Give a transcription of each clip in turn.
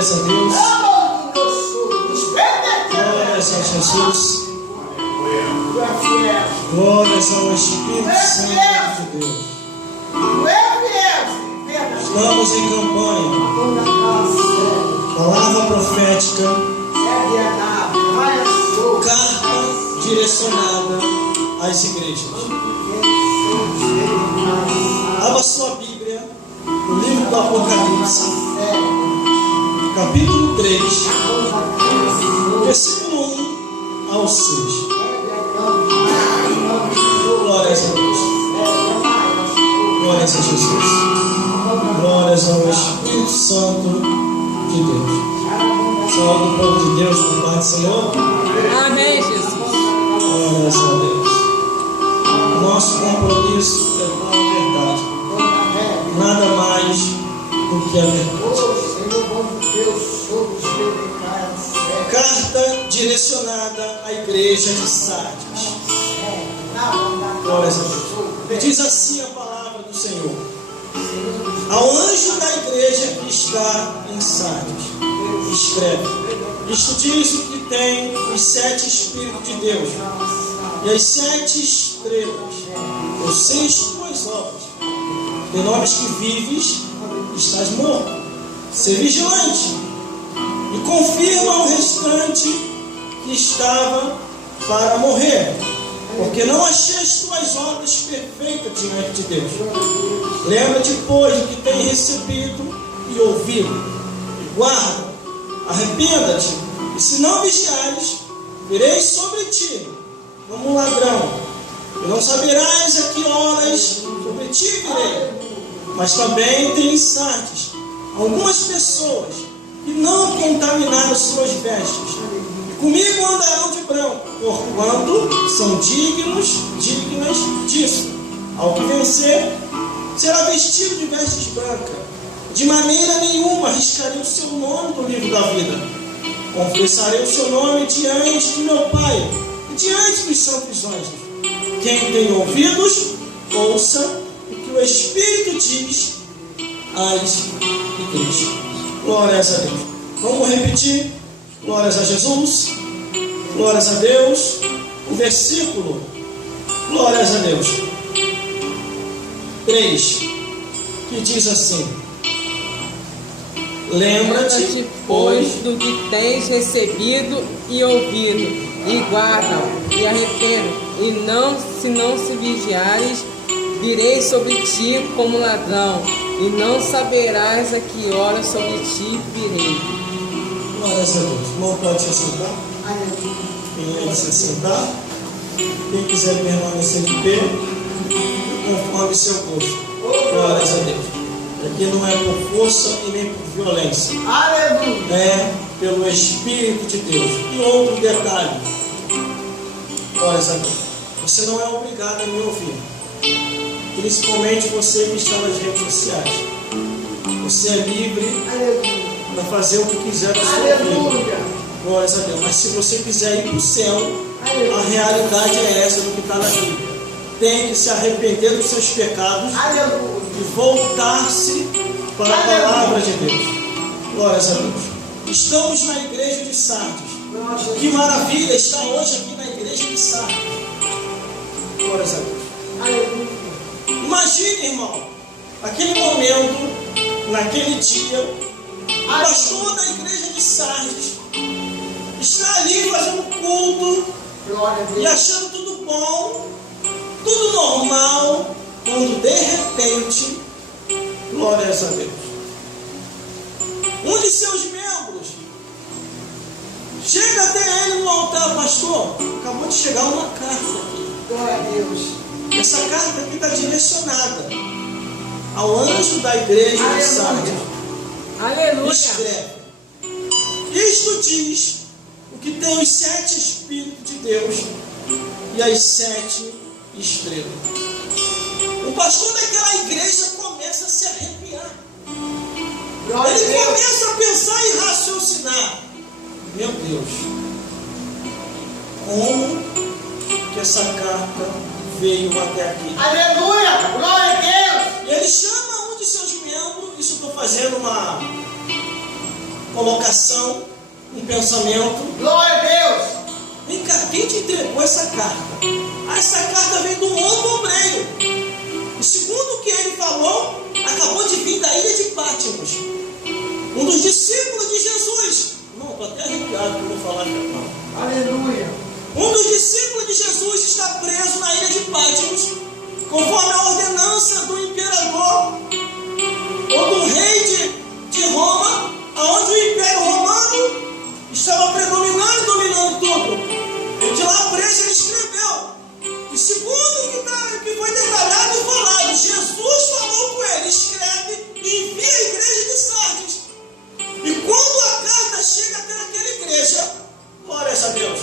Glórias a Deus. Glórias a Jesus. Glórias ao Espírito Santo de Deus. Estamos em campanha. Palavra profética. Carta direcionada às igrejas. Abra sua Bíblia no livro do Apocalipse, capítulo 3, versículo 1 ao 6. Glórias a Deus. Glórias a Jesus. Glórias ao Espírito Santo de Deus. Saúde o povo de Deus com paz do Senhor. Amém, Jesus. Glórias a Deus. Nosso compromisso é com a verdade. Nada mais do que a verdade. Carta direcionada à igreja de Sardes. Glórias a Deus. E diz assim a palavra do Senhor: ao anjo da igreja que está em Sardes, escreve: isto diz o que tem os 7 Espíritos de Deus e as 7 estrelas. Eu sei as tuas obras. Tem nomes que vives, estás morto. Ser vigilante e confirma ao restante que estava para morrer, porque não achei as tuas obras perfeitas diante de Deus. Lembra-te, pois, do que tem recebido e ouvido, e guarda, arrependa-te, e se não vigiares, virei sobre ti como um ladrão, e não saberás a que horas sobre ti virei. Mas também tem em Sardes algumas pessoas que não contaminaram suas vestes, e comigo andarão de branco, porquanto são dignas disso. Ao que vencer, será vestido de vestes brancas. De maneira nenhuma arriscarei o seu nome do livro da vida. Confessarei o seu nome diante de meu Pai e diante dos santos anjos. Quem tem ouvidos, ouça o que o Espírito diz às igrejas. Glórias a Deus. Vamos repetir. Glórias a Jesus. Glórias a Deus. O versículo. Glórias a Deus. 3. Que diz assim: lembra-te, pois, do que tens recebido e ouvido, e guarda-o, e arrependa, e se não se vigiares, virei sobre ti como ladrão, e não saberás a que hora sobre ti virei. Glórias a Deus. Irmão, pode se assentar? Quem é de se assentar? Quem quiser permanecer de pé, conforme seu gosto. Glórias a Deus. Aqui não é por força e nem por violência. Aleluia. É pelo Espírito de Deus. E outro detalhe. Glórias a Deus. Você não é obrigado a me ouvir. Principalmente você que está nas redes sociais. Você é livre para fazer o que quiser da sua vida. Glórias a Deus. Mas se você quiser ir para o céu, a realidade é essa do que está na Bíblia. Tem que se arrepender dos seus pecados e voltar-se para a palavra de Deus. Glórias a Deus. Estamos na igreja de Sardes. Que maravilha estar hoje aqui na igreja de Sardes. Glórias a Deus. Imagine, irmão, aquele momento, naquele dia, o pastor da igreja de Sardes está ali fazendo culto e achando tudo bom, tudo normal, quando de repente, glórias a Deus, um de seus membros chega até ele no altar: pastor, acabou de chegar uma carta aqui. Glória a Deus. Essa carta aqui está direcionada ao anjo da igreja de Sardes. Aleluia. Escreve: isto diz o que tem os 7 Espíritos de Deus e as 7 estrelas. O pastor daquela igreja começa a se arrepiar. Ele começa a pensar e raciocinar: meu Deus, como que essa carta veio até aqui? Aleluia! Glória a Deus! E ele chama um de seus membros. Isso eu estou fazendo uma colocação, um pensamento. Glória a Deus. Vem cá, quem te entregou essa carta? Essa carta vem de um outro obreiro. E segundo o que ele falou, acabou de vir da ilha de Pátimos. Um dos discípulos de Jesus. Não, estou até arrepiado que eu vou falar aqui. Aleluia. Um dos discípulos de Jesus está preso na ilha de Pátimos, conforme a ordenança do imperador ou do rei de Roma, onde o Império Romano estava predominando e dominando tudo. E de lá preso ele escreveu. E segundo o que foi detalhado e falado, Jesus falou com ele: escreve e envia a igreja de Sardes. E quando a carta chega até aquela igreja, glória a Deus,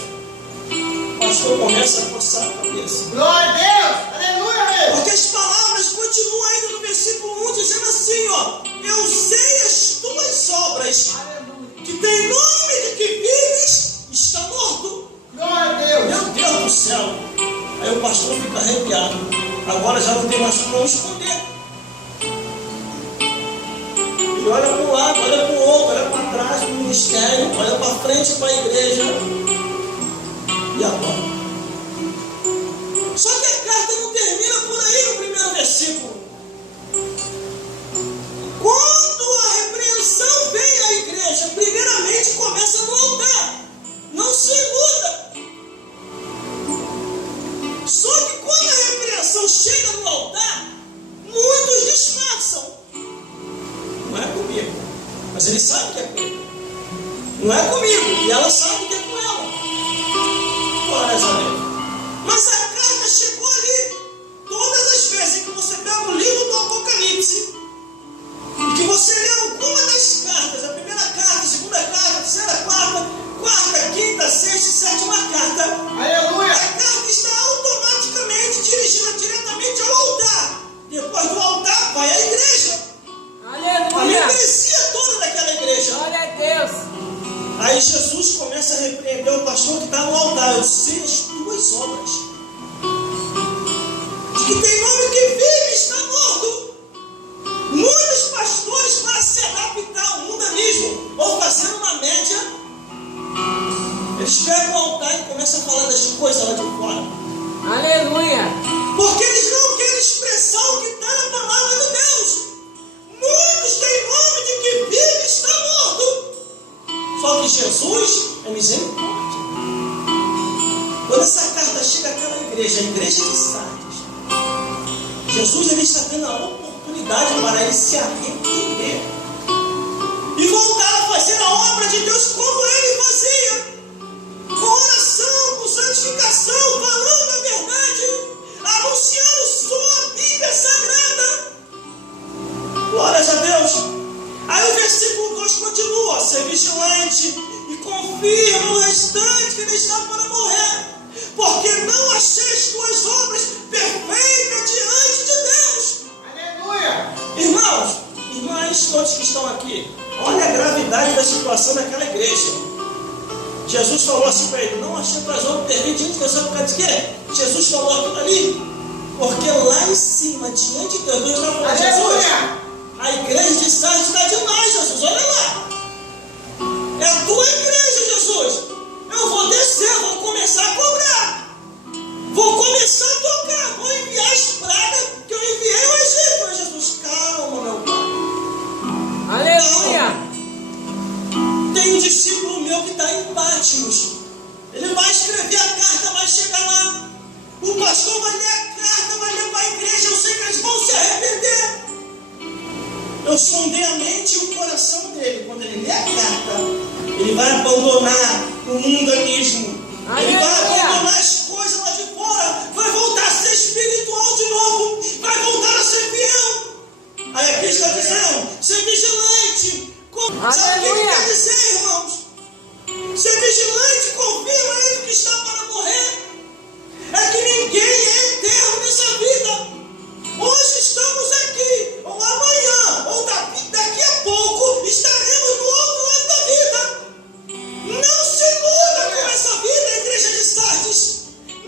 o pastor começa a coçar a cabeça. Glória a Deus. Aleluia. Porque as palavras continuam ainda no versículo 1 dizendo assim, ó: eu sei as tuas obras, Aleluia. que tem nome de que vives, está morto. Glória a Deus. Meu Deus do céu. Aí o pastor fica arrepiado. Agora já não tem mais como esconder. Ele olha para um lado, olha para o outro, olha para trás do ministério, olha para frente para a igreja. E agora? Só que a carta não termina por aí no primeiro versículo. Quando a repreensão vem à igreja, primeiramente começa no altar. Não se iluda. Só que quando a repreensão chega no altar, muitos disfarçam. Não é comigo. Mas ele sabe que é comigo. Não é comigo. E ela sabe que é com ela. Glória a Deus. Mas a carta chegou ali. Todas as vezes que você pega o livro do Apocalipse e que você lê alguma das cartas, a primeira carta, a segunda carta, a terceira, quarta, quinta, sexta e sétima carta, Aleluia. a carta está automaticamente dirigida diretamente ao altar. Depois do altar vai à igreja. A Aleluia. membresia toda daquela igreja. Glória a Deus. Aí Jesus começa a repreender o pastor que está no altar. Eu sei as tuas obras. De que tem nome que vive está morto. Muitos pastores, para se adaptar ao mundanismo ou fazer uma média, eles pegam o altar e começam a falar das coisas lá de fora. Aleluia. Porque eles não querem expressar o que está na palavra de Deus. Muitos têm nome de que vive está morto. Só que Jesus é misericórdia. Quando essa carta chega àquela igreja, a igreja de Sardes, Jesus ele está tendo a oportunidade para ele se arrepender e voltar a fazer a obra de Deus como ele fazia, com oração, com santificação, falando a verdade, anunciando sua Bíblia Sagrada. Glórias a Deus. Aí o versículo 2 continua: ser vigilante e confirma o restante que ele está para morrer, porque não achei as tuas obras perfeitas diante de Deus. Aleluia. Irmãos, irmãs, todos que estão aqui, olha a gravidade da situação daquela igreja. Jesus falou assim para ele: não achei tuas obras perfeitas diante de Deus. Sabe por causa de quê? Jesus falou aquilo ali, porque lá em cima, diante de Deus, Deus está falando: Jesus, a igreja de Sardes está demais, Jesus, olha lá. É a tua igreja, Jesus. Eu vou descer, vou começar a cobrar. Vou começar a tocar, vou enviar as pragas que eu enviei ao Egito. Mas Jesus, calma, meu pai. Aleluia. Tem um discípulo meu que está em Pátimos. Ele vai escrever a carta, vai chegar lá. O pastor vai ler a carta, vai ler para a igreja. Eu sei que eles vão se arrepender. Eu sondei a mente e o coração dele. Quando ele lê a carta, ele vai abandonar o mundanismo. Ele vai abandonar as coisas lá de fora. Vai voltar a ser espiritual de novo. Vai voltar a ser fiel. Aí aqui está dizendo: ser vigilante. Sabe o que ele quer dizer, irmãos? Ser vigilante, confirma ele que está para morrer. É que ninguém é eterno nessa vida. Hoje estamos aqui, ou amanhã, ou daqui a pouco estaremos do outro lado da vida. Não se iluda com essa vida, igreja de Sardes.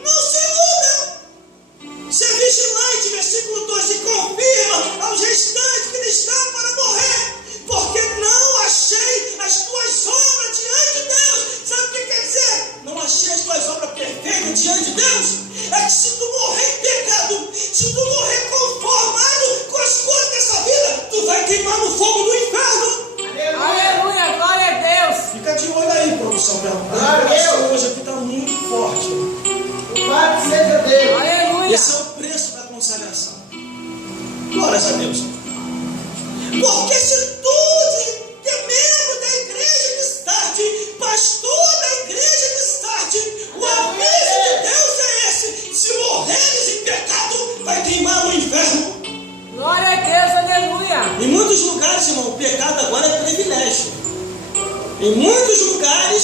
Não se iluda. Ser vigilante, versículo 2, e confirma aos restantes que ele está para morrer, porque não achei as tuas Glórias a Deus. Porque se tu que é membro da igreja de Sardes, pastor da igreja de Sardes, o aviso de Deus é esse: se morreres em pecado, vai queimar no inferno. Glória a Deus, aleluia. Em muitos lugares, irmão, o pecado agora é privilégio. Em muitos lugares,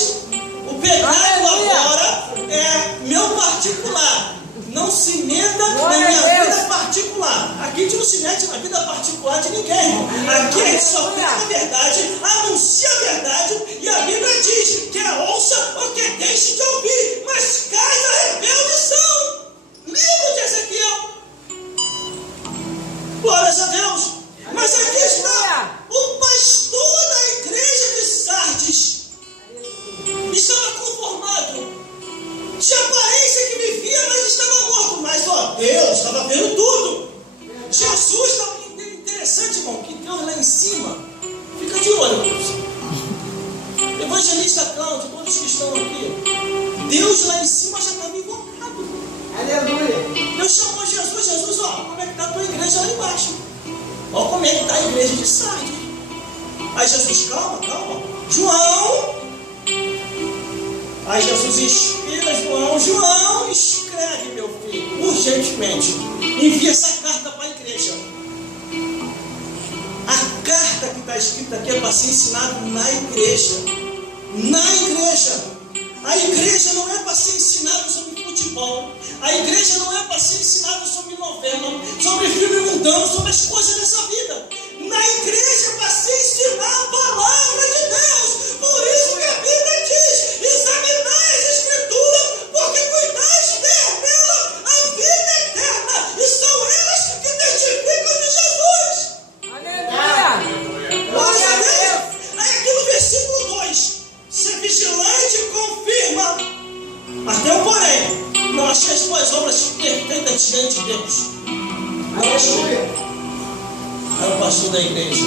o pecado agora é meu particular. Não se meta na minha vida particular. Aqui a gente não se mete na vida particular de ninguém, irmão. Aqui a gente só prega a verdade, anuncia a verdade, e a Bíblia diz: quer ouça ou quer deixe de ouvir, mas cai na rebelde são. Livro de Ezequiel. Glórias a Deus. Mas aqui está o pastor da igreja de Sardes. Estava conformado. Tinha aparência que vivia, mas estava morto. Mas, ó, Deus estava vendo tudo. Jesus estava interessante, irmão, que Deus lá em cima fica de olho, Deus. Evangelista Cláudio, todos que estão aqui, Deus lá em cima já estava invocado. Aleluia. Deus chamou Jesus: Jesus, ó, como é que está a tua igreja lá embaixo? Ó, como é que está a igreja de Sardes. Aí Jesus: calma, calma, João. Aí Jesus inspira João, escreve, meu filho, urgentemente, envia essa carta para a igreja. A carta que está escrita aqui é para ser ensinada na igreja. Na igreja. A igreja não é para ser ensinada sobre futebol. A igreja não é para ser ensinada sobre novela, sobre filme mundano, sobre as coisas dessa vida. Na igreja é para se ensinar a palavra de Deus. Por isso que a Bíblia diz: examinai as Escrituras, porque cuidais ter nela a vida eterna. E são elas que testificam de Jesus. Aleluia. Glória a Deus. Aí aqui no versículo 2: ser vigilante confirma. Mas tem um porém: não achei as tuas obras perfeitas diante de Deus. Não achei. Aí o pastor da igreja: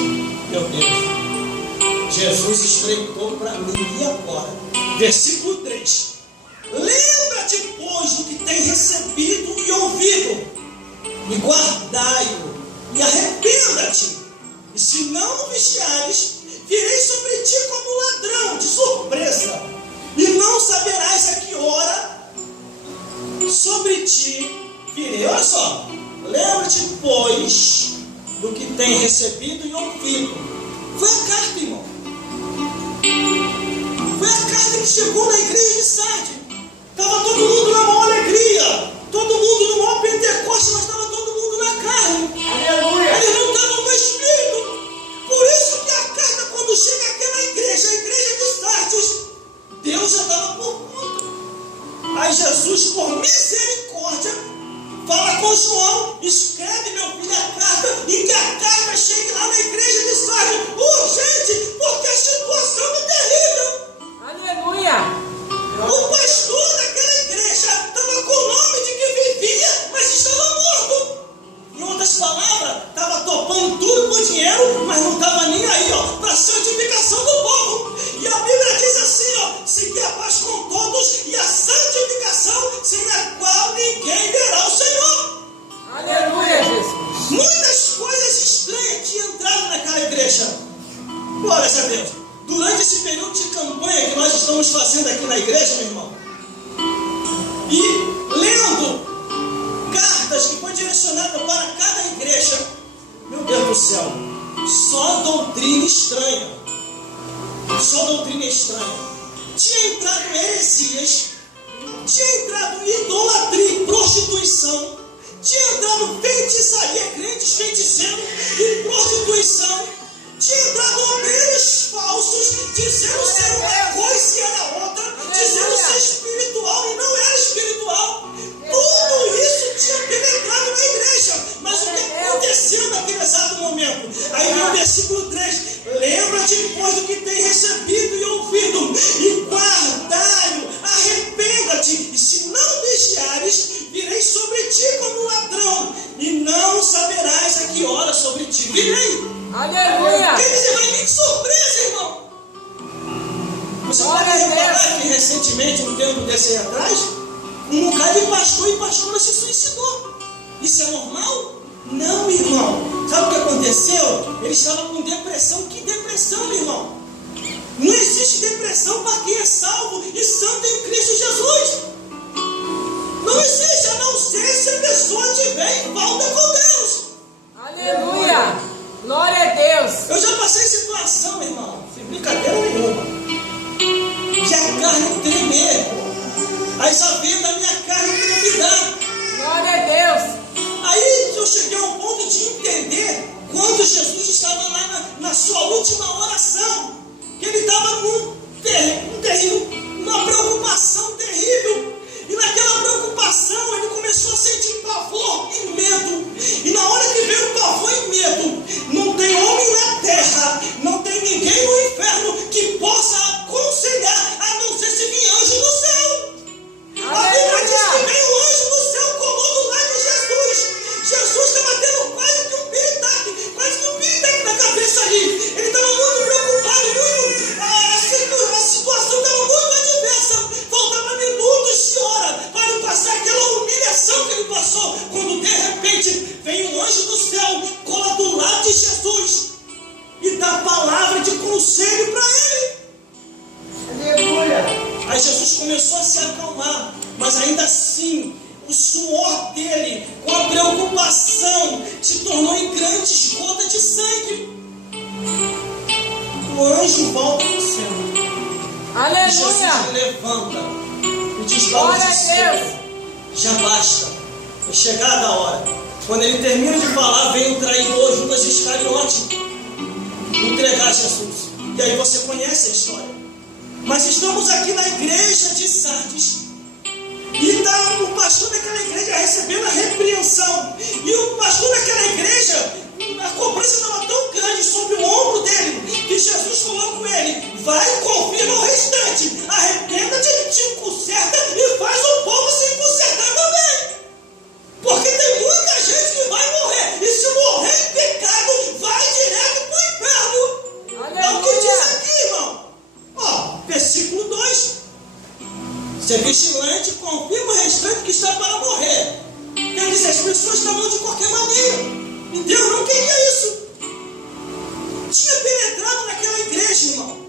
meu Deus, Jesus estreitou para mim. E agora? Versículo 3: lembra-te, pois, do que tem recebido e ouvido, e guardai-o, e arrependa-te. E se não vigiares, virei sobre ti como ladrão, de surpresa, e não saberás a que hora sobre ti virei. Olha só: lembra-te, pois, do que tem recebido e ouvido. Foi a carta, irmão. Foi a carta que chegou na igreja de Sardes. Estava todo mundo na maior alegria, todo mundo no maior Pentecostes, mas estava todo mundo na carne. Aleluia. Eles não estavam no espírito. Por isso que a carta, quando chega aqui na igreja, a igreja de Sardes, Deus já estava por conta. Aí Jesus, por misericórdia, fala com João: escreve, meu filho, a carta, e que a carta chegue lá na igreja de Sardes, urgente, porque a situação é terrível. Aleluia. O pastor daquela igreja estava com o nome de que vivia, mas estava morto. Em outras palavras, estava topando tudo por dinheiro, mas não estava nem aí, ó, para a santificação do povo. E a Bíblia diz assim, ó: seguir a paz com todos e a santificação, sem a qual ninguém verá o Senhor. Aleluia, Jesus. Muitas coisas estranhas tinham entrado naquela igreja. Glórias a Deus. Durante esse período de campanha que nós estamos fazendo aqui na igreja, meu irmão, e lendo cartas que foi direcionada para cada igreja, meu Deus do céu, só doutrina estranha. Só doutrina estranha. Tinha entrado heresias, tinha entrado idolatria e prostituição, tinha entrado feitiçaria, crentes feiticeiros e prostituição, tinha entrado obreiros falsos, dizendo ser uma coisa e era outra, dizendo ser espiritual e não era espiritual. Tudo isso tinha penetrado na igreja. Mas o que aconteceu naquele exato momento? Aí vem o versículo 3: lembra-te, pois, do que tem recebido e ouvido, e guardai-o, arrependa-te, e se não vigiares, virei sobre ti como ladrão, e não saberás a que hora sobre ti virei. Aleluia. Quer dizer, vai vir de surpresa, irmão. Você pode reparar que recentemente, um tempo desse aí atrás, um bocado de pastor e pastora se suicidou. Isso é normal? Não, irmão. Sabe aconteceu? Ele estava com depressão. Que depressão, meu irmão? Não existe depressão para quem é salvo e santo em Cristo Jesus. Não existe, a não ser se a pessoa tiver em falta com Deus. Aleluia! Glória a Deus! Eu já passei situação, irmão, sem brincadeira nenhuma, que a carne tremer, as aveias da minha carne tremidar. Glória a Deus! Aí eu cheguei ao ponto de entender quando Jesus estava lá na sua última oração, que ele estava com uma preocupação terrível. E naquela preocupação ele começou a sentir pavor e medo. E na hora que veio o pavor e medo, não tem homem na terra, não tem ninguém no inferno que possa aconselhar, a não ser se vir anjo do céu. A Bíblia diz que veio um anjo do céu, colou do lado de Jesus. Jesus estava tendo quase que um piripaque na cabeça ali. Ele estava muito preocupado, a situação estava muito adversa. Faltava minutos de hora para ele passar aquela humilhação que ele passou, quando de repente vem um anjo do céu, cola do lado de Jesus e dá palavra de conselho para ele. Aleluia. Aí Jesus começou a se acalmar, mas ainda assim o suor dele, com a preocupação, se tornou em grandes gotas de sangue. O anjo volta no céu. Aleluia! E Jesus levanta e diz para Glória os a discípulos: já basta, é chegada a hora. Quando ele termina de falar, vem o traidor Judas Iscariote entregar Jesus. E aí você conhece a história. Mas estamos aqui na igreja de Sardes. E está o pastor daquela igreja recebendo a repreensão. E o pastor daquela igreja, a cobrança estava tão grande sobre o ombro dele, que Jesus falou com ele: vai e confirma o restante. Arrependa-te, te conserta e faz o povo se consertar também. Porque tem muita gente que vai morrer. E se morrer em pecado, vai direto para o inferno. Aleluia. É o que diz aqui, irmão. Ó, versículo 2. Ser vigilante, confirma o restante que está para morrer. Quer dizer, as pessoas estavam de qualquer maneira. E Deus não queria isso. Tinha penetrado naquela igreja, irmão.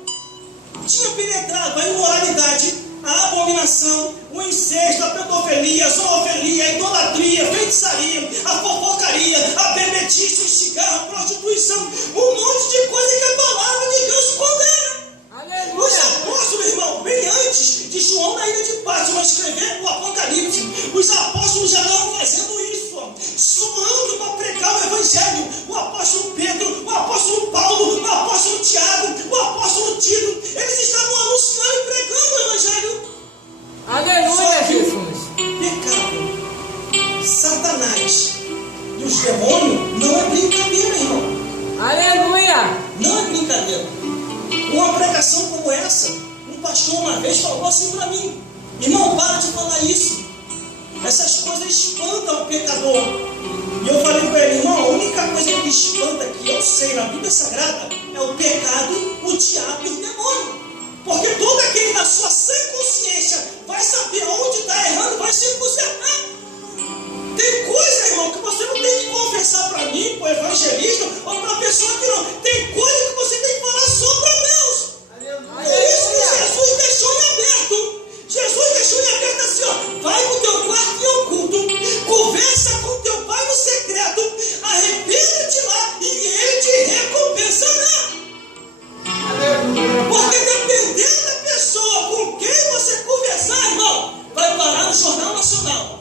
Tinha penetrado a imoralidade, a abominação, o incesto, a pedofilia, a zoofilia, a idolatria, a feitiçaria, a fofocaria, a bebedice, o cigarro, a prostituição, um monte de coisa que a palavra de Deus condena. Aleluia! Os apóstolos, irmão, bem antes de João na ilha de Patmos escrever o Apocalipse, os apóstolos já estavam fazendo isso, ó, suando para pregar o Evangelho. O apóstolo Pedro, o apóstolo Paulo, o apóstolo Tiago, o apóstolo Tito, eles estavam anunciando e pregando o Evangelho. Aleluia, Só que Jesus! o pecado, Satanás e os demônios não é brincadeira, irmão. Aleluia! Não é brincadeira. Uma pregação como essa, um pastor uma vez falou assim para mim: irmão, para de falar isso. Essas coisas espantam o pecador. E eu falei para ele: irmão, a única coisa que espanta que eu sei na Bíblia Sagrada é o pecado, o diabo e o demônio. Porque todo aquele na sua sã consciência vai saber onde está errando, vai se consertar. Tem coisa, irmão, que você não tem que confessar para mim, para o evangelista ou para a pessoa que não. Tem coisa que você tem que falar só para Deus. Por isso que Jesus deixou em aberto. Jesus deixou em aberto assim, ó: vai para o teu quarto em oculto, conversa com teu pai no secreto, arrependa-te lá e ele te recompensará. Porque dependendo da pessoa com quem você conversar, irmão, vai parar no Jornal Nacional.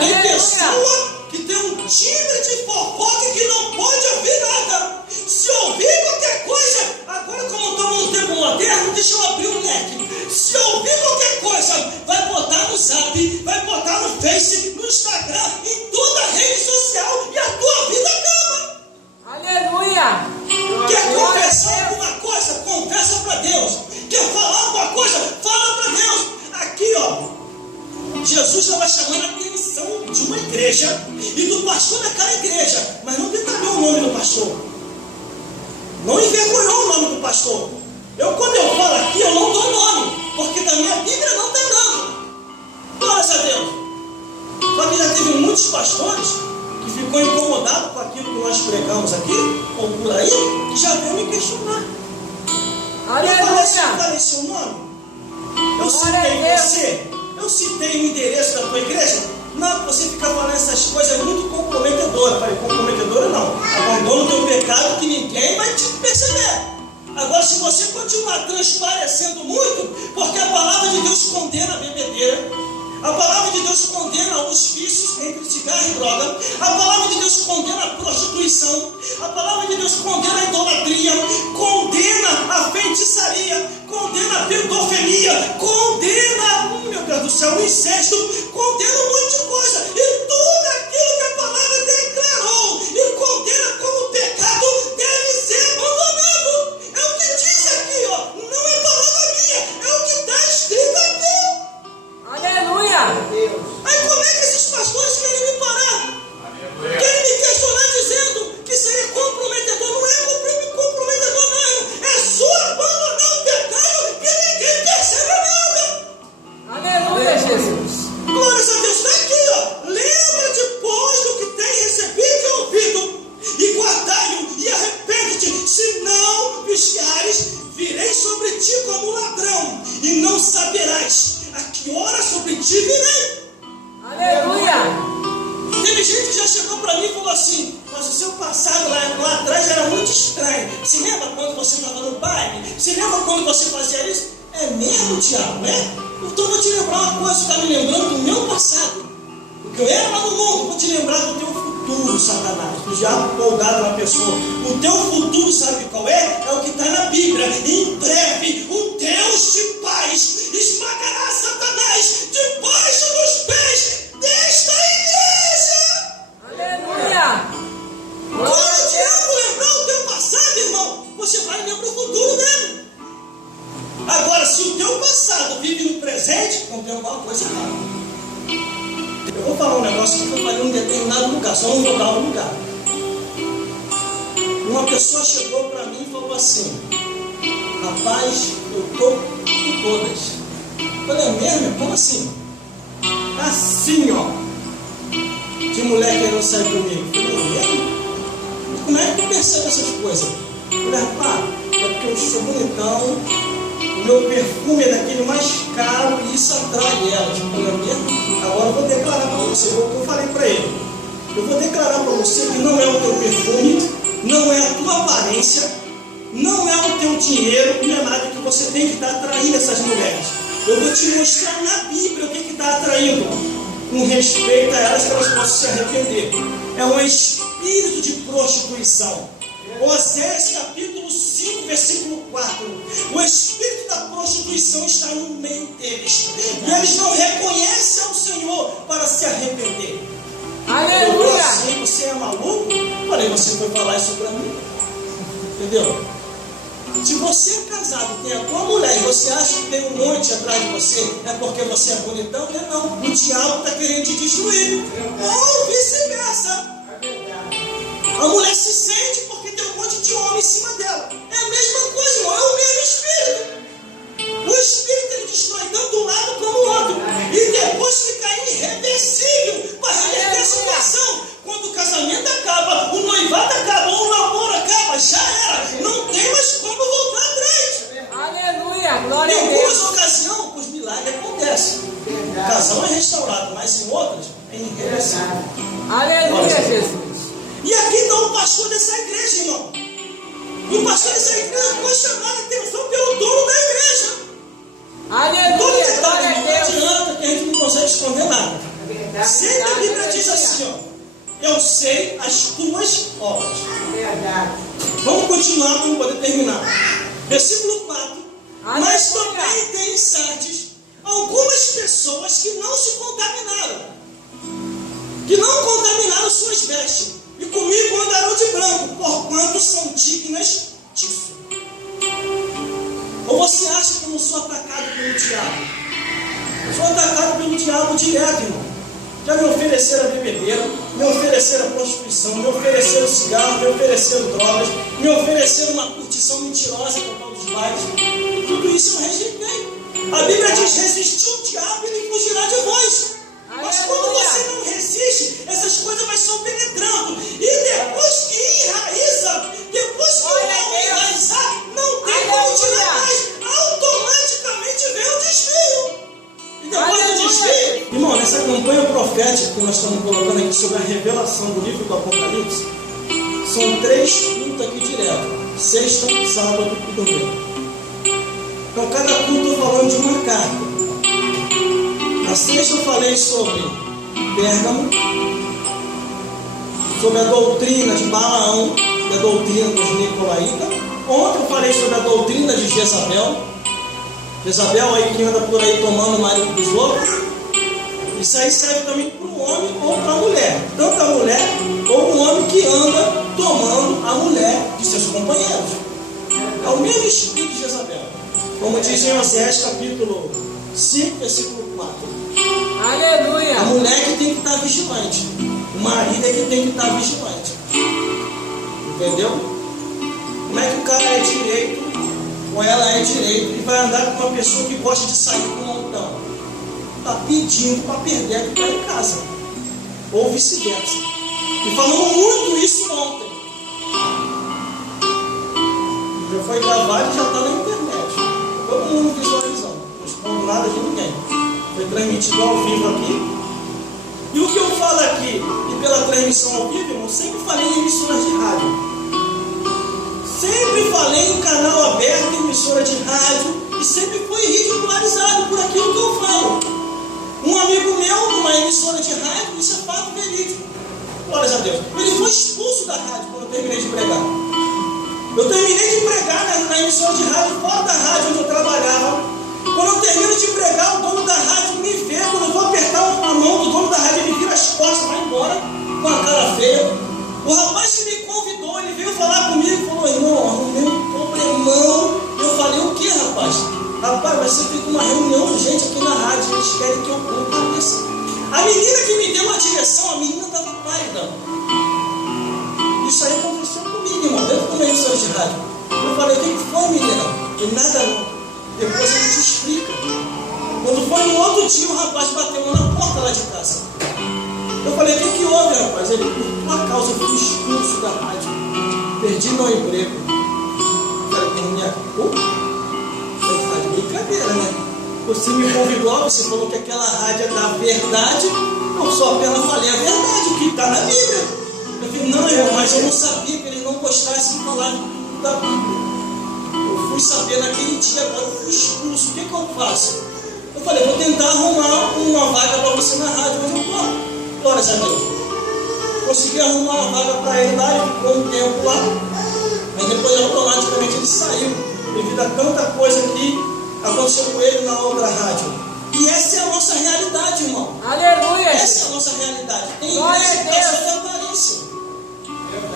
Tem pessoa que tem um timbre de fofoca que não pode ouvir nada. Se ouvir qualquer coisa, agora como estamos no tempo moderno, deixa eu abrir o leque. Se ouvir qualquer coisa, vai botar no Zap, vai botar no Face, no Instagram, em toda a rede social e a tua vida acaba. Aleluia! Quer confessar alguma coisa? Confessa para Deus. Quer falar alguma coisa? Fala para Deus. Aqui, ó, Jesus estava chamando a atenção de uma igreja e do pastor daquela igreja, mas não detalhou o nome do pastor. Não envergonhou o nome do pastor. Quando eu falo aqui, eu não dou nome, porque da minha Bíblia não tem nome. Glórias a Deus. Só que já teve muitos pastores que ficou incomodado com aquilo que nós pregamos. irmãos aqui, ou por aí, que já veio me questionar. Aleluia! Falei seu nome? Eu citei você? Eu citei o endereço da tua igreja? Não, você fica falando essas coisas é muito comprometedora. Falei, comprometedora não. Abandona o teu pecado que ninguém vai te perceber. Agora, se você continuar transparecendo muito, porque a palavra de Deus condena a bebedeira, a palavra de Deus condena os vícios entre cigarro e droga, a palavra de Deus condena a prostituição, a palavra de Deus condena a idolatria, condena a feitiçaria, condena a pedofilia, condena, meu Deus do céu, o incesto, condena um monte de coisa, e tudo aquilo que a palavra declarou e condena como pecado deve ser abandonado. É o que diz aqui, ó. Não é palavra minha, é o que está escrito aqui. Aleluia! Aí como é que esses pastores querem me parar? Querem me questionar dizendo que seria comprometedor? Não é comprometedor não. É só abandonar o pecado que ninguém percebe nada. Aleluia, Jesus! Glória a Deus, está aqui, ó. Lembra-te, pois, do que tem recebido e ouvido, e guardai-o, e arrepende-te. Se não vigiares, virei sobre ti como ladrão, e não saberás a que hora sobre ti virei. Aleluia! Teve gente que já chegou para mim e falou assim: mas o seu passado lá atrás era muito estranho. Se lembra quando você estava no baile? Se lembra quando você fazia isso? É mesmo, Tiago, né? Então vou te lembrar uma coisa, você está me lembrando do meu passado. Porque eu era lá no mundo, vou te lembrar do teu futuro, Satanás. O diabo folgado na pessoa. O teu futuro, sabe qual é? É o que está na Bíblia. Em breve, o Deus de paz esmagará Satanás debaixo dos pés desta igreja. Aleluia! Quando o diabo lembrar o teu passado, irmão, você vai lembrar o futuro dele. Agora, se o teu passado vive no presente, não tem alguma coisa errada. Eu vou falar um negócio que eu falei em um determinado lugar, só não vou dar um lugar. Uma pessoa chegou para mim e falou assim: rapaz, eu estou com todas. Eu falei, é mesmo? Como assim? Assim, ó. De mulher querendo sair comigo. Eu falei, é mesmo? Como é que tu percebe essas coisas? Eu falei, rapaz, é porque eu sou bonitão. O meu perfume é daquele mais caro e isso atrai ela. Tipo, é mesmo? Agora eu vou declarar para você o que eu falei para ele. Eu vou declarar para você que não é o teu perfume, não é a tua aparência, não é o teu dinheiro, não é nada que você tem que estar atraindo essas mulheres. Eu vou te mostrar na Bíblia o que está atraindo, com respeito a elas, que elas possam se arrepender. É um espírito de prostituição. Oséias capítulo 5, versículo 4. O espírito da prostituição está no meio deles. E eles não reconhecem ao Senhor para se arrepender. Aleluia! Assim, você é maluco? Falei, você foi falar isso para mim? Entendeu? Se você é casado e tem a tua mulher e você acha que tem um monte atrás de você, é porque você é bonitão? Não. O diabo está querendo te destruir. Ou vice-versa. A mulher se sente porque tem um monte de homem em cima dela. É a mesma coisa, irmão. É o mesmo espírito. O espírito ele destrói tanto um lado como o outro. E depois fica irreversível para reverter a situação. Quando o casamento acaba, o noivado acaba, o namoro acaba, já era. Não tem mais como voltar atrás. Aleluia! Glória Em a algumas Deus! ocasiões, os milagres acontecem. O casal é restaurado, mas em outras é irreversível. Aleluia, Jesus! E aqui está o pastor dessa igreja, irmão. E o pastor dessa igreja foi chamado a atenção pelo dono da igreja. Aleluia! Todo Glória a detalhe, não Deus! adianta que a gente não consegue esconder nada. Sempre a Bíblia diz assim, ó. Eu sei as tuas obras. Vamos continuar para poder terminar. Versículo 4. Mas também tem em Sardes algumas pessoas que não se contaminaram. Que não contaminaram suas vestes. E comigo andarão de branco, porquanto são dignas disso. Ou você acha que eu não sou atacado pelo diabo? Eu sou atacado pelo diabo direto, irmão. Já me ofereceram a bebedeira, me ofereceram a prostituição, me ofereceram cigarro, me ofereceram drogas, me ofereceram uma curtição mentirosa por causa dos bailes. E tudo isso eu rejeitei. A Bíblia diz: resistir o diabo e ele fugirá de vós. Mas quando você não resiste, essas coisas vão só penetrando. E depois que que nós estamos colocando aqui sobre a revelação do livro do Apocalipse, são 3 cultos aqui direto. Sexta, sábado e domingo. Então cada culto eu falando de uma carta. Na sexta eu falei sobre Pérgamo, sobre a doutrina de Balaão e a doutrina dos Nicolaítas. Ontem eu falei sobre a doutrina de Jezabel. Jezabel aí que anda por aí tomando o marido dos outros. Isso aí serve também para o homem ou para a mulher. Tanto a mulher ou o homem que anda tomando a mulher de seus companheiros. É o mesmo espírito de Jezabel. Como diz em Oséias capítulo 5, versículo 4. Aleluia! A mulher que tem que estar vigilante. O marido é que tem que estar vigilante. Entendeu? Como é que o cara é direito ou ela é direito e vai andar com uma pessoa que gosta de sair com um montão? Está pedindo para perder a que está em casa. Ou vice-versa. E falamos muito isso ontem. Já foi gravado e já está na internet. Todo mundo visualizando. Não escondo nada de ninguém. Foi transmitido ao vivo aqui. E o que eu falo aqui, e pela transmissão ao vivo, irmão, sempre falei em emissoras de rádio. Sempre falei em canal aberto, em emissora de rádio, e sempre fui ridicularizado por aquilo que eu falo. Um amigo meu, numa emissora de rádio, isso é fato verídico. Glórias a Deus. Ele foi expulso da rádio quando eu terminei de pregar. Eu terminei de pregar na emissora de rádio, fora da rádio onde eu trabalhava. Quando eu termino de pregar, o dono da rádio me vê. Quando eu vou apertar a mão do dono da rádio, ele vira as costas, vai embora, com a cara feia. O rapaz que me convidou, ele veio falar comigo e falou: irmão, arrumei um problemão. Eu falei: o que, rapaz? Rapaz, vai ser feita uma reunião urgente aqui na rádio. Eles querem que eu compareça. A menina que me deu a direção, a menina estava pálida. Isso aí aconteceu comigo, irmão, dentro de uma emissora de rádio. Eu falei: o que foi, menina? E nada não. Depois ele te explica. Quando foi no outro dia, o rapaz bateu na porta lá de casa. Eu falei: o que houve, rapaz? Ele: por tua causa eu fui expulso da rádio. Perdi meu emprego. Eu falei: por minha culpa? Você está de brincadeira, né? Você me convidou, você falou que aquela rádio é da verdade. Eu só apenas falei a verdade, o que está na Bíblia. Eu falei: não, irmão, mas eu não sabia que eles não gostassem de falar da Bíblia. Eu fui saber naquele dia, agora eu fui expulso. O que eu faço? Eu falei: vou tentar arrumar uma vaga para você na rádio onde eu estou. Glórias a Deus. Consegui arrumar uma vaga para ele lá, ele ficou um tempo lá. Mas depois automaticamente ele saiu, devido a tanta coisa que aconteceu com ele na outra rádio. E essa é a nossa realidade, irmão. Aleluia! Essa é a nossa realidade. Tem igreja que está só de aparência.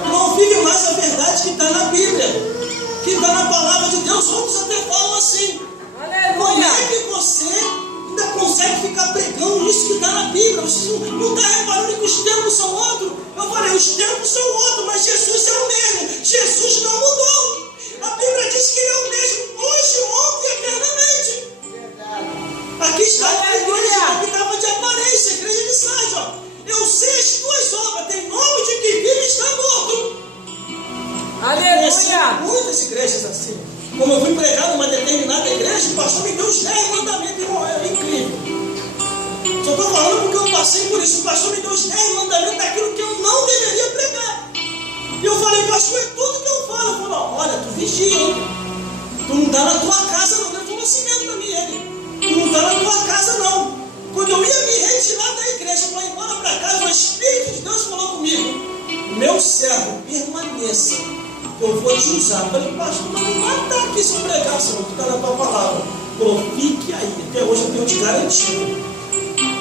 Não vive mais a verdade que está na Bíblia, que está na palavra de Deus. Outros até falam assim. Como é que você ainda consegue ficar pregando isso que está na Bíblia? Você não está reparando que os tempos são outros? Eu falei: os tempos são outros, mas Jesus é o mesmo. Jesus não mudou. A Bíblia diz que Ele é o mesmo hoje, ontem e eternamente. Aqui está a igreja que estava de aparência, a igreja de Sardes, ó. Eu sei as tuas obras, tem nome de que vive e está morto. Aleluia! Muitas igrejas assim. Como eu fui pregar numa determinada igreja, o pastor me deu os 10 mandamentos, irmão, é incrível. Só estou falando porque eu passei por isso. O pastor me deu os 10 mandamentos daquilo que eu não deveria pregar. E eu falei: pastor, é tudo que eu falo. Ele falou: olha, tu vigia, hein? Tu não está na tua casa não. Ele falou assim mesmo para mim, ele: tu não está na tua casa não. Quando eu ia me retirar da igreja para ir embora para casa, o Espírito de Deus falou comigo: meu servo, permaneça, eu vou te usar. Eu falei: pastor, não me matar aqui se eu pregar, Senhor, que está na tua palavra. Ele falou: fique aí, até hoje eu tenho te garantido.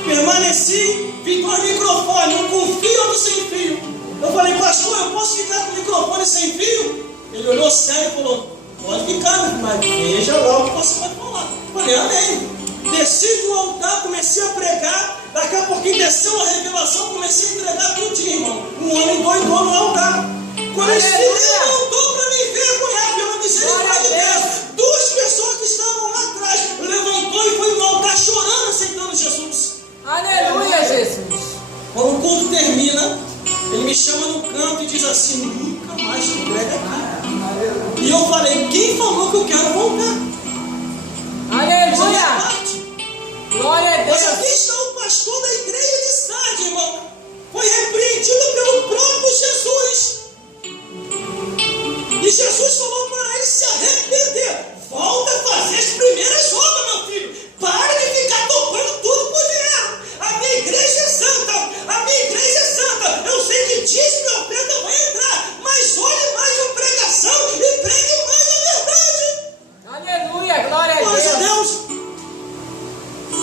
Permaneci, fiquei com o microfone, um com fio ou sem fio. Eu falei: pastor, eu posso ficar com o microfone sem fio? Ele olhou sério e falou: pode ficar, mas veja lá o que você vai falar. Eu falei: amém. Desci do altar, comecei a pregar. Daqui a pouquinho desceu a revelação, comecei a entregar tudinho, irmão. Um homem doidou no altar. Quando ele se levantou para me envergonhar pela misericórdia de Deus, 2 pessoas que estavam lá atrás levantou e foi no altar chorando, aceitando Jesus. Aleluia, Jesus! Quando o culto termina, ele me chama no canto e diz assim: nunca mais tu prega aqui. E eu falei: quem falou que eu quero voltar? Aleluia! Glória a Deus! Mas aqui está o pastor da igreja de Sardes, irmão, foi repreendido pelo próprio Jesus. E Jesus falou para ele se arrepender. Volta a fazer as primeiras obras, meu filho. Para de ficar tocando tudo por dinheiro. A minha igreja é santa. A minha igreja é santa. Eu sei que dízimo e oferta vai entrar. Mas olhe mais a pregação e pregue mais a verdade. Aleluia, glória a Deus. Glória a Deus.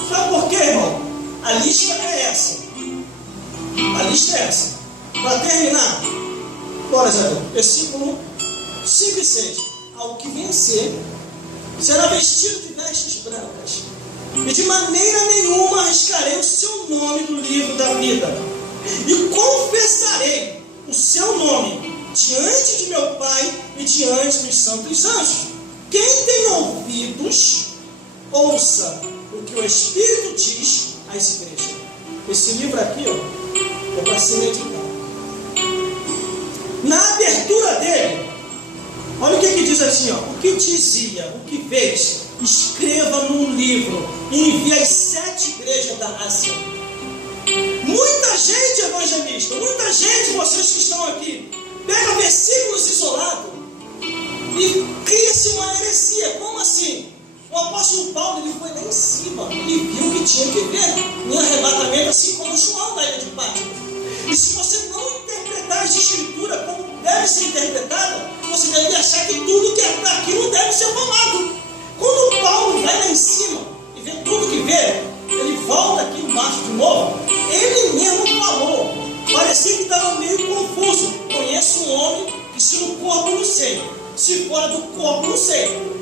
Sabe por quê, irmão? A lista é essa. A lista é essa. Para terminar, glória a Deus. Versículo 5 e 6. Ao que vencer será vestido de vestes brancas, e de maneira nenhuma arriscarei o seu nome do livro da vida, e confessarei o seu nome diante de meu Pai e diante dos santos anjos. Quem tem ouvidos, ouça o que o Espírito diz às igrejas. Esse livro aqui, ó, é para ser meditado. Na abertura dele, olha o que diz assim, ó, o que dizia, o que fez, escreva num livro e envie às 7 igrejas da Ásia. Muita gente, evangelista, muita gente, vocês que estão aqui, pega versículos isolados e cria-se uma heresia. Como assim? O apóstolo Paulo, ele foi lá em cima, ele viu o que tinha que ver em arrebatamento, assim como João da ilha de Patmos. E se você não interpretar as escrituras como deve ser interpretada, você deve achar que tudo que é para aquilo deve ser falado. Quando Paulo vai lá em cima e vê tudo que vê, ele volta aqui embaixo de novo, ele mesmo falou, parecia que estava meio confuso. Conheço um homem que se no corpo não sei, se fora do corpo não sei,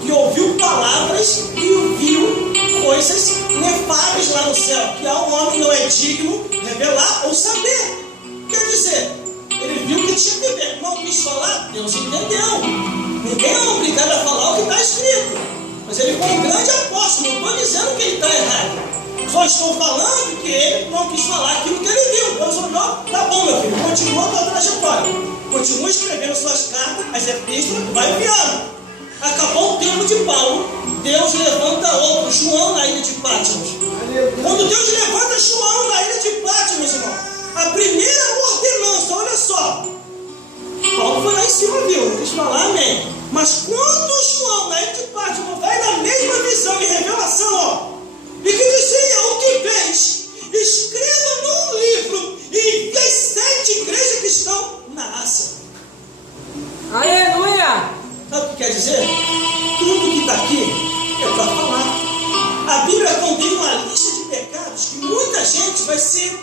que ouviu palavras e ouviu coisas inefáveis lá no céu, que ao homem não é digno revelar ou saber. Quer dizer, ele viu que tinha que ver, não quis falar, Deus entendeu. Ninguém é obrigado a falar o que está escrito, mas ele foi um grande apóstolo, não estou dizendo que ele está errado, só estou falando que ele não quis falar aquilo que ele viu. Deus olhou, tá bom, meu filho, continua a tua trajetória, continua escrevendo suas cartas, as epístolas, vai enviando. Acabou o tempo de Paulo, Deus levanta outro, João na ilha de Patmos. Quando Deus levanta João na ilha de Patmos, irmão, a primeira ordenança, olha só, Paulo foi lá em cima, viu? Não quis falar, amém. Mas quando João na ilha de Patmos vai na mesma visão e revelação, ó, e que dizia o que fez, escreva num livro e envie as 7 igrejas que estão na Ásia. Aleluia! Sabe o que quer dizer? Tudo que está aqui é para falar. A Bíblia contém uma lista de pecados que muita gente vai ser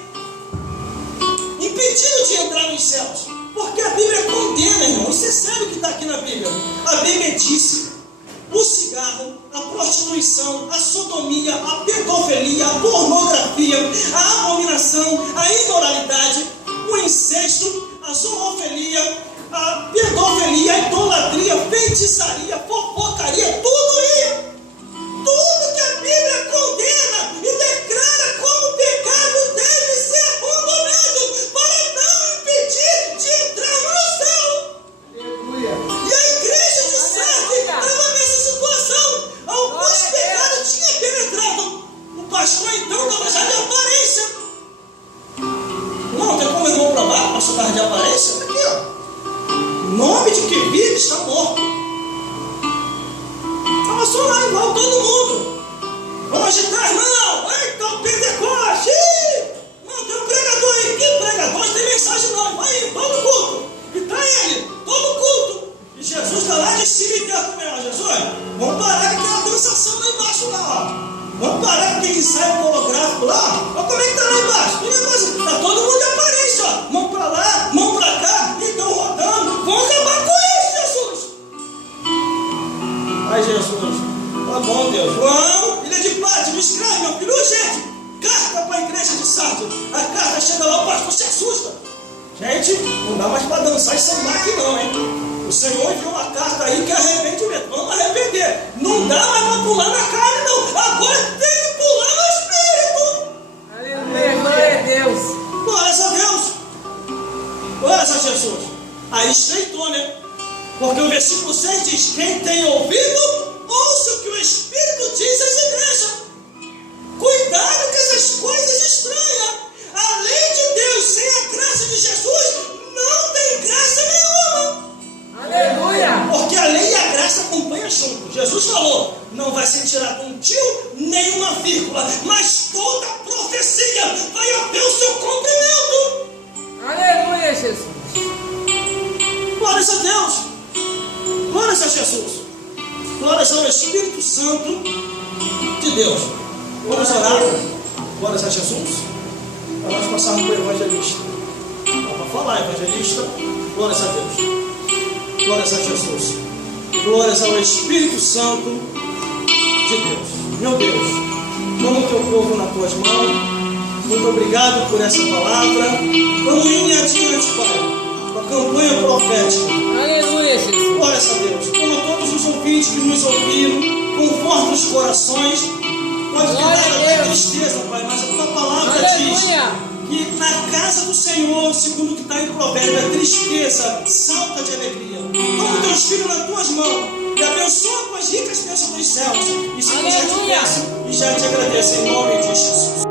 impedido de entrar nos céus. Porque a Bíblia condena, irmão. Você sabe o que está aqui na Bíblia. A Bíblia disse o cigarro, a prostituição, a sodomia, a pedofilia, a pornografia, a abominação, a imoralidade, o incesto, a zoofilia, a pedofilia, a idolatria, feitiçaria, fofocaria, tudo isso. Tudo que a Bíblia condena e declara como pecado deve ser abandonado para não impedir de entrar no céu. E a igreja de Sardes estava nessa situação. Alguns pecados tinham penetrado. O pastor então estava já de aparência. Não tem como irmão provar, o pastor estava de aparência? Aqui, ó. Nome de que vive está morto. Estava só lá igual todo mundo. Vamos agitar, irmão. Eita, o Pentecoste. Não, tem um pregador aí. Que pregador? Não tem mensagem não. Vai aí, todo culto. E tá ele, todo culto. E Jesus está lá de cima e dentro também, ó. Jesus, vamos parar com aquela dançação lá embaixo lá, ó. Vamos parar com aquele ensaio holográfico lá. Olha como é que tá lá embaixo. Está todo mundo de aparência, ó. Mão para lá, mão para cá. E estão rodando. Vamos acabar com isso, Jesus. Ai, Jesus. Tá bom, Deus. João, ilha de Patmos, escreve, meu filho, urgente. Carta para a igreja de Sardes. A carta chega lá, o pastor se assusta. Gente, não dá mais para dançar e sambar aqui não, hein? O Senhor enviou uma carta aí que é arrependimento. Vamos arrepender. Não dá mais para pular na carne, não. Agora tem que pular no Espírito. Aleluia, glória a Deus. Glória a Deus. Glória a Jesus. Aí estreitou, né? Porque o versículo 6 diz: quem tem ouvido, ouça o que o Espírito diz às igrejas. Cuidado com essas coisas Jesus falou, não vai ser tirado um tio, nem uma vírgula, mas toda profecia vai até o seu cumprimento. Aleluia, Jesus. Glórias a Deus. Glórias a Jesus. Glórias ao Espírito Santo de Deus. Vamos orar. Glórias a Jesus. Para nós passarmos para o evangelista. Para falar, evangelista. Glórias a Deus. Glórias a Jesus. Glórias ao Espírito Santo de Deus. Meu Deus, toma o teu povo nas tuas mãos. Muito obrigado por essa palavra. Vamos ir adiante, Pai, com a campanha profética. Aleluia, Jesus. Glórias a Deus. Toma todos os ouvintes que nos ouviram, conforta os corações. Pode Glória ter a até Deus. tristeza, Pai, mas a tua palavra Aleluia. diz que na casa do Senhor, segundo o que está em Provérbios, a tristeza salta de alegria. Toma teus filhos nas tuas mãos e abençoa com as ricas bênçãos dos céus. Isso eu já te Aleluia. peço e já te agradeço em nome de Jesus.